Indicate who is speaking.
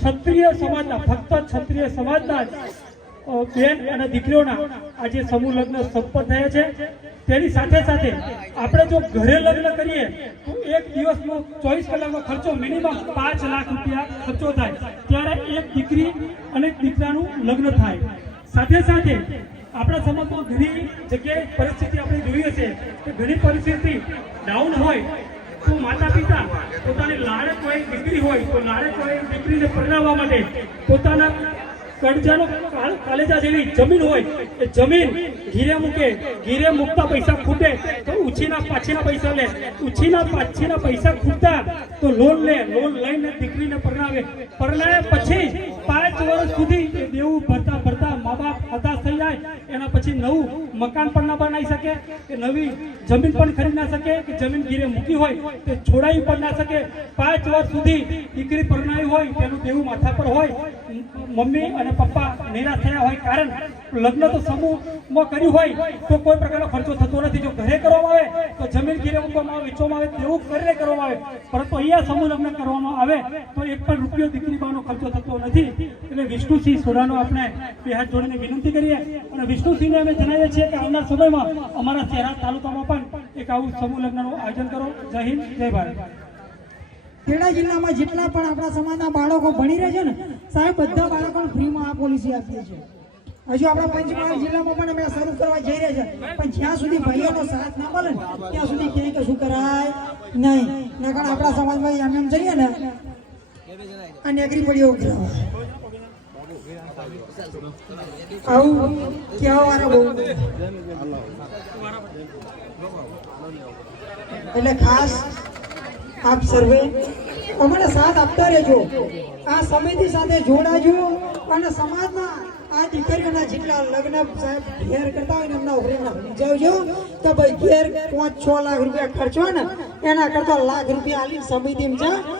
Speaker 1: ક્ષત્રિય સમાજના ફક્ત ક્ષત્રિય સમાજના બેન અને દીકરીઓના આજે સમૂહ લગ્ન સંપન્ન થયા છે. તેની સાથે સાથે આપણે જો ઘરે લગ્ન કરીએ, તો એક દિવસનો ચોવીસ કલાકનો ખર્ચો મિનિમમ પાંચ લાખ રૂપિયા ખર્ચો થાય. ત્યારે એક દીકરી અને દીકરાનું લગ્ન થાય. સાથે સાથે આપણા સમાજમાં ઘણી જગ્યાએ પરિસ્થિતિ આપણે જોઈએ છે કે ઘણી પરિસ્થિતિ ડાઉન હોય. તો માતા પિતા પોતાની લાડક હોય દીકરી હોય, તો લાડક હોય દીકરીને પરણાવવા માટે પોતાના કરજાનો કાલ- કાલેજા જેવી જમીન હોય, એ જમીન ઘીરે મૂકે, ઘીરે મૂકતા પૈસા ખૂટે, તો ઉછીના પાછીના પૈસા લે. ઉછીના પાછીના પૈસા ખૂટતા, તો લોન લે, લોન લઈને દીકરીને પરણાવે. પરણાવ્યા પછી હતાશ થઈ જાય, એના પછી નવું મકાન પણ ના બનાવી શકે, કે નવી જમીન પણ ખરીદ ના શકે, કે જમીન ગીરે મૂકી હોય, તે છોડાવી પણ ના શકે. પાંચ વર્ષ સુધી દીકરી પરણાવી હોય, તેનું દેવું માથા પર હોય, મમ્મી અને પપ્પા નિરાશ થયા હોય, કારણ લગ્ન તો સમૂહમાં કર્યું હોય, તો કોઈ પ્રકારનો ખર્ચો થતો નથી. જો ઘરે કરવામાં આવે, તો જમીન ગીરે મૂકવામાં આવે, વેચવામાં આવે, તેવું કરીને કરવામાં આવે. પરંતુ અહીંયા સમૂહ લગ્ન કરવામાં આવે, તો એક પણ રૂપિયો દીકરી બાનો ખર્ચો થતો નથી. એટલે વિષ્ણુસિંહ સોઢાનો આપણે બે હાથ જોડીને વિનંતી કરીએ. અને વિષ્ણુસિંહને અમે જણાવીએ છીએ કે આવનાર સમયમાં અમારા શહેરા તાલુકામાં પણ એક આવું સમૂહ લગ્નનું આયોજન કરો. જય હિન્દ, જય ભારત.
Speaker 2: ખેડા જિલ્લામાં જેટલા પણ આપણા સમાજના બાળકો ભણી રહ્યા છે ને, સાહેબ, બધા બાળકોને ફ્રીમાં આ પોલિસી આપીએ છીએ. હજુ આપણા પંચમહાલ જિલ્લામાં પણ અમે શરૂ કરવા જઈ રહ્યા છે પણ જ્યાં સુધી ભાઈઓનો સાથ ના મળે ને, ત્યાં સુધી ક્યાંય કશું કરાય? નહીં. નકર આપણા સમાજમાં એમ એમ જઈએ ને આ નેગરી પડીઓ ઉઘરાવા આવું કેવા વાળા બહુ. એટલે ખાસ આપ સર્વે અમને સાથ આપતા રહેજો. આ સમિતિ સાથે જોડાજો અને સમાજમાં આ દીકરીઓના જેટલા લગ્ન સાહેબ ઘેર કરતા હોય ને એમના ઉભરીને સમજાવજો તો ભાઈ ઘેર પાંચ છ લાખ રૂપિયા ખર્ચો ને એના કરતા લાખ રૂપિયા આલી સમિતિમાં જા.